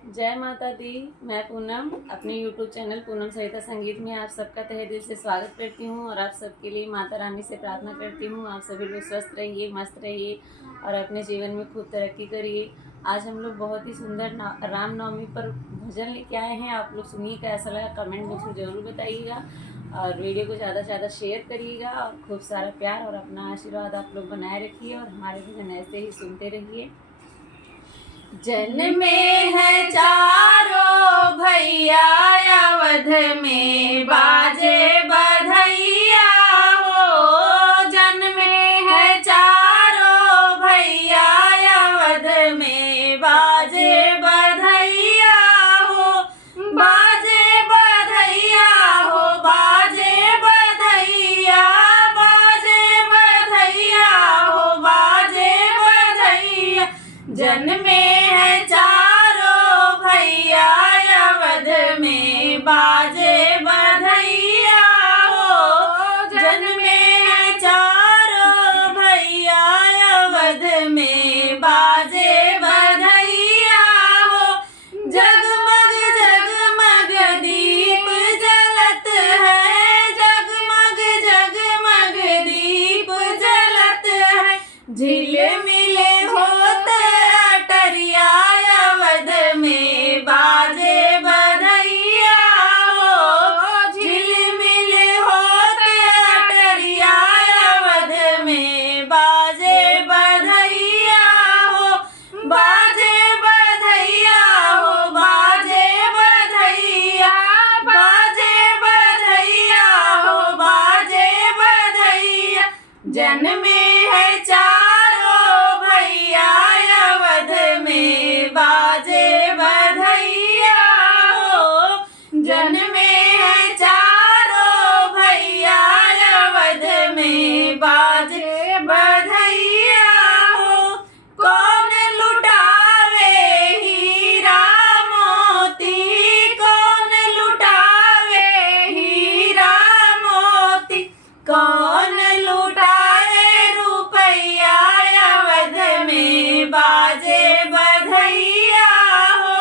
जय माता दी। मैं पूनम अपने YouTube चैनल पूनम सहिता संगीत में आप सबका तहे दिल से स्वागत करती हूँ और आप सबके लिए माता रानी से प्रार्थना करती हूँ आप सभी लोग स्वस्थ रहिए, मस्त रहिए और अपने जीवन में खूब तरक्की करिए। आज हम लोग बहुत ही सुंदर रामनवमी पर भजन लेके आए हैं। आप लोग सुनिए, कैसा लगा कमेंट मुझे ज़रूर बताइएगा और वीडियो को ज़्यादा से ज़्यादा शेयर करिएगा और खूब सारा प्यार और अपना आशीर्वाद आप लोग बनाए रखिए और हमारे भजन ऐसे ही सुनते रहिए। जन में है चारों भैया, अवध में बाजे बधैया हो। जन में है चारों भैया, अवध में बाजे बधैया हो। बाजे बधैया हो, बाजे बधैया, बाजे बधैया हो, बाजे बधैया। जन में बाजे बधैया हो। जन में है चारों भैया, अवध में बाजे बधैया हो। जगमग जगमग दीप जलत है, जगमग जगमग दीप जलत है। झिलमिले होते अटरिया, अवध में बाजे जन में है चारों भैया, अवध में बाजे बधैया हो। जन में है चारों भैया, अवध में बाजे बधैया हो। कौन लुटावे हीरा मोती, कौन लुटावे हीरा मोती, कौन बाजे बधैया हो।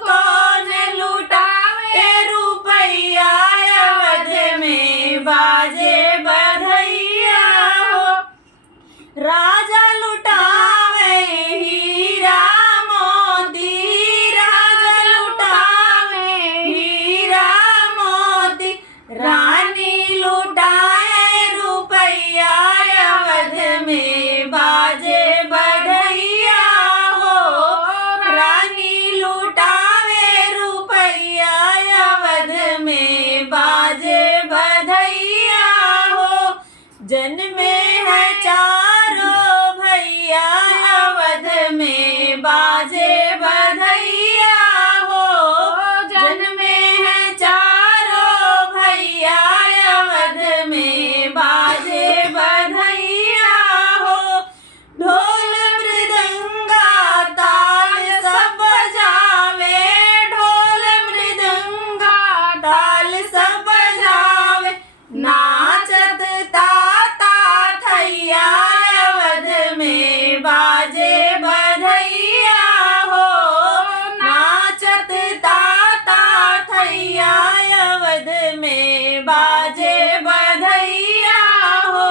कौन लुटावे रुपैया, अवध में बाजे बधैया हो। राजा लुटावे हीरा मोती, राजा लुटावे हीरा मोती, रानी लुटाए रुपैया, अवध में बाजे जन में है चारों भैया, अवध में बाजे बधैया हो। जन में है चारों भैया, अवध में बाजे बधैया हो। ढोल मृदंगा ताल सब बजावे, ढोल मृदंगा ताल सब बजावे। नाचत अवध में बाजे बधैया हो। नाचत ताता थैया, अवध में बाजे बधैया हो।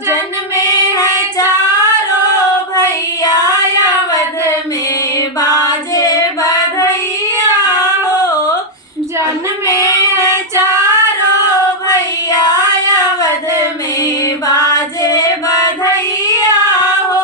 जन में है चारों भैया, अवध में बाजे बधैया हो। जन में है चारों भैया, अवध में बाजे बधैया हो।